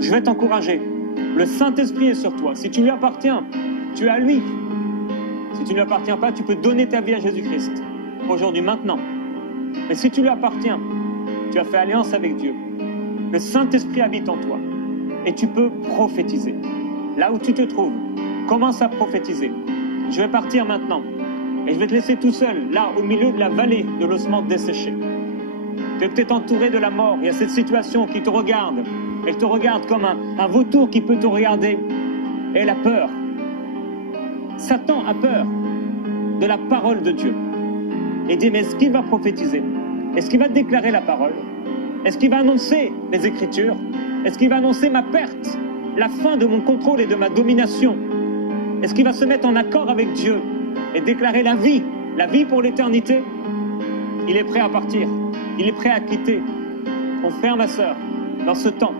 je vais t'encourager. Le Saint-Esprit est sur toi. Si tu lui appartiens, tu es à lui. Si tu ne lui appartiens pas, tu peux donner ta vie à Jésus-Christ. Aujourd'hui, maintenant. Mais si tu lui appartiens, tu as fait alliance avec Dieu. Le Saint-Esprit habite en toi. Et tu peux prophétiser. Là où tu te trouves, commence à prophétiser. Je vais partir maintenant. Et je vais te laisser tout seul, là, au milieu de la vallée de l'ossement desséché. Tu es peut-être entouré de la mort. Il y a cette situation qui te regarde. Elle te regarde comme un vautour qui peut te regarder. Et elle a peur. Satan a peur de la parole de Dieu. Et dit, mais est-ce qu'il va prophétiser? Est-ce qu'il va déclarer la parole? Est-ce qu'il va annoncer les Écritures? Est-ce qu'il va annoncer ma perte? La fin de mon contrôle et de ma domination? Est-ce qu'il va se mettre en accord avec Dieu et déclarer la vie pour l'éternité? Il est prêt à partir. Il est prêt à quitter. Mon frère, ma sœur, dans ce temps,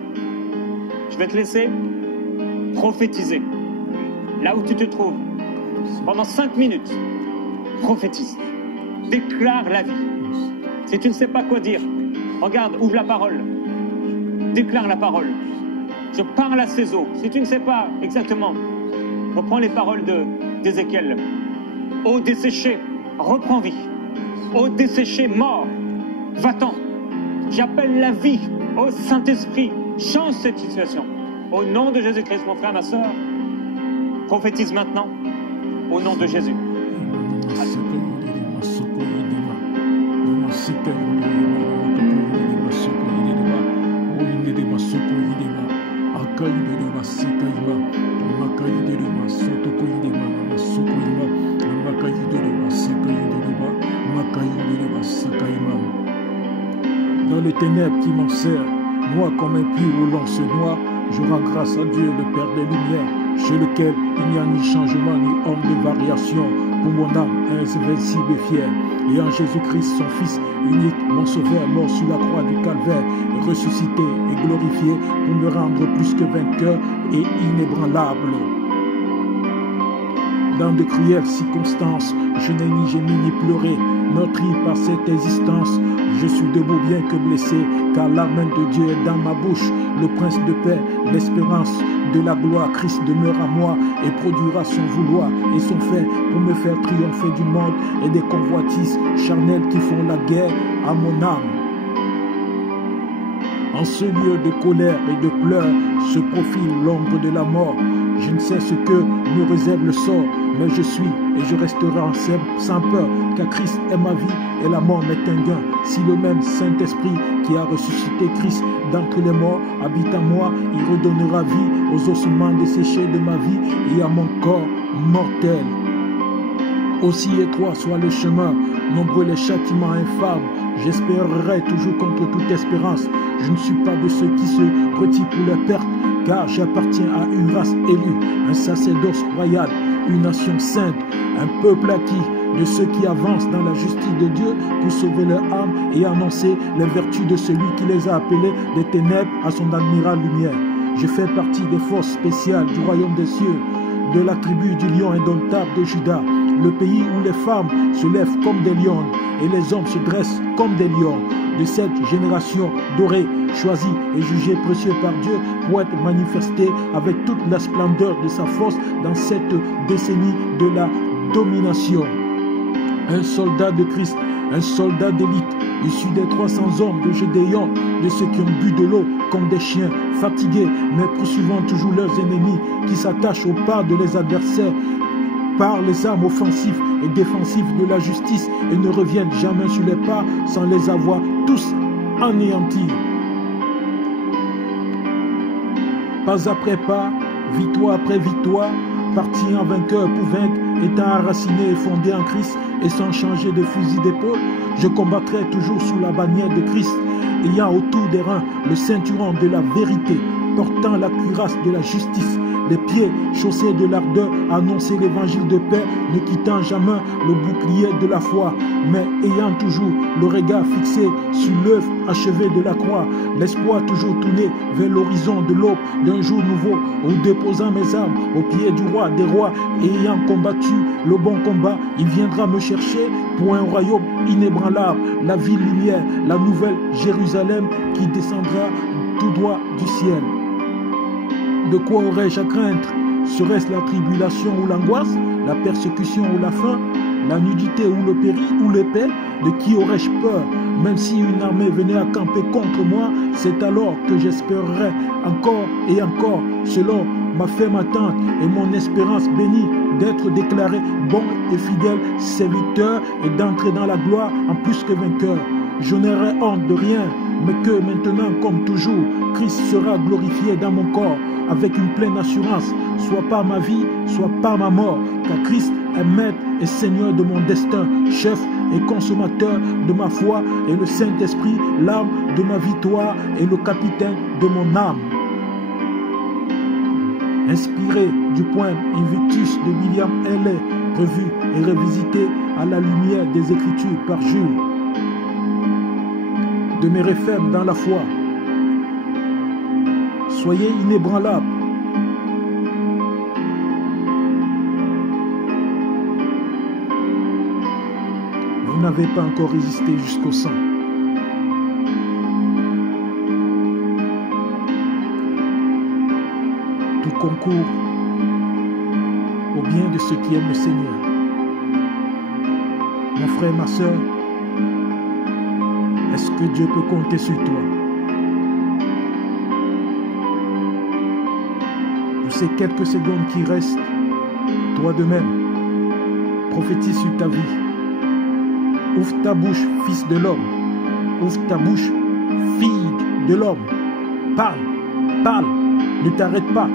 je vais te laisser prophétiser. Là où tu te trouves, pendant 5 minutes, prophétise. Déclare la vie. Si tu ne sais pas quoi dire, regarde, ouvre la parole. Déclare la parole. Je parle à ces eaux. Si tu ne sais pas exactement, reprends les paroles d'Ézéchiel. Eau desséchée, reprends vie. Eau desséchée, mort, va-t'en. J'appelle la vie. Ô Saint-Esprit, change cette situation. Au nom de Jésus-Christ, mon frère, ma soeur, prophétise maintenant. Au nom de Jésus. Dans les ténèbres qui m'enserrent, moi comme un puits où l'on se noie, je rends grâce à Dieu, le Père des Lumières, chez lequel il n'y a ni changement ni ombre de variation. Pour mon âme invincible et fière, et en Jésus-Christ, son Fils unique, mon Sauveur, mort sur la croix du Calvaire, ressuscité et glorifié pour me rendre plus que vainqueur et inébranlable. Dans de cruelles circonstances, je n'ai ni gémi ni pleuré, meurtri par cette existence. Je suis debout bien que blessé, car la main de Dieu est dans ma bouche. Le Prince de paix, l'espérance de la gloire, Christ demeure à moi et produira son vouloir et son fait pour me faire triompher du monde et des convoitises charnelles qui font la guerre à mon âme. En ce lieu de colère et de pleurs se profile l'ombre de la mort. Je ne sais ce que me réserve le sort, mais je suis et je resterai sans peur, car Christ est ma vie et la mort m'est un gain. Si le même Saint-Esprit qui a ressuscité Christ d'entre les morts habite en moi, il redonnera vie aux ossements desséchés de ma vie et à mon corps mortel. Aussi étroit soit le chemin, nombreux les châtiments infâmes, j'espérerai toujours contre toute espérance. Je ne suis pas de ceux qui se retirent pour leur perte, car j'appartiens à une race élue, un sacerdoce royal, une nation sainte, un peuple acquis, de ceux qui avancent dans la justice de Dieu pour sauver leur âme et annoncer les vertus de celui qui les a appelés des ténèbres à son admirable lumière. Je fais partie des forces spéciales du royaume des cieux, de la tribu du lion indomptable de Juda, le pays où les femmes se lèvent comme des lions et les hommes se dressent comme des lions. De cette génération dorée, choisie et jugée précieux par Dieu pour être manifestée avec toute la splendeur de sa force dans cette décennie de la domination. Un soldat de Christ, un soldat d'élite, issu des 300 hommes de Gédéon, de ceux qui ont bu de l'eau comme des chiens, fatigués, mais poursuivant toujours leurs ennemis, qui s'attachent aux pas de leurs adversaires, par les armes offensives et défensives de la justice et ne reviennent jamais sur les pas sans les avoir tous anéantis. Pas après pas, victoire après victoire, parti en vainqueur pour vaincre, étant enraciné et fondé en Christ et sans changer de fusil d'épaule, je combattrai toujours sous la bannière de Christ, ayant autour des reins le ceinturon de la vérité, portant la cuirasse de la justice, les pieds chaussés de l'ardeur à annoncer l'évangile de paix, ne quittant jamais le bouclier de la foi, mais ayant toujours le regard fixé sur l'œuvre achevée de la croix, l'espoir toujours tourné vers l'horizon de l'aube d'un jour nouveau, où déposant mes armes au pied du roi des rois et ayant combattu le bon combat, il viendra me chercher pour un royaume inébranlable, la ville lumière, la nouvelle Jérusalem qui descendra tout droit du ciel. De quoi aurais-je à craindre? Serait-ce la tribulation ou l'angoisse, la persécution ou la faim, la nudité ou le péril ou l'épée? De qui aurais-je peur? Même si une armée venait à camper contre moi, c'est alors que j'espérerais encore et encore, selon ma ferme attente et mon espérance bénie, d'être déclaré bon et fidèle serviteur et d'entrer dans la gloire en plus que vainqueur. Je n'aurai honte de rien, mais que maintenant, comme toujours, Christ sera glorifié dans mon corps avec une pleine assurance, soit par ma vie, soit par ma mort, car Christ est maître et Seigneur de mon destin, chef et consommateur de ma foi, et le Saint-Esprit, l'âme de ma victoire et le capitaine de mon âme. Inspiré du Poème Invictus de William Henley, revu et revisité à la lumière des Écritures par Jules. Demeurez ferme dans la foi. Soyez inébranlables. Vous n'avez pas encore résisté jusqu'au sang. Tout concourt au bien de ceux qui aiment le Seigneur. Mon frère, ma soeur, est-ce que Dieu peut compter sur toi? Pour ces quelques secondes qui restent, toi de même, prophétise sur ta vie. Ouvre ta bouche, fils de l'homme. Ouvre ta bouche, fille de l'homme. Parle, parle, ne t'arrête pas.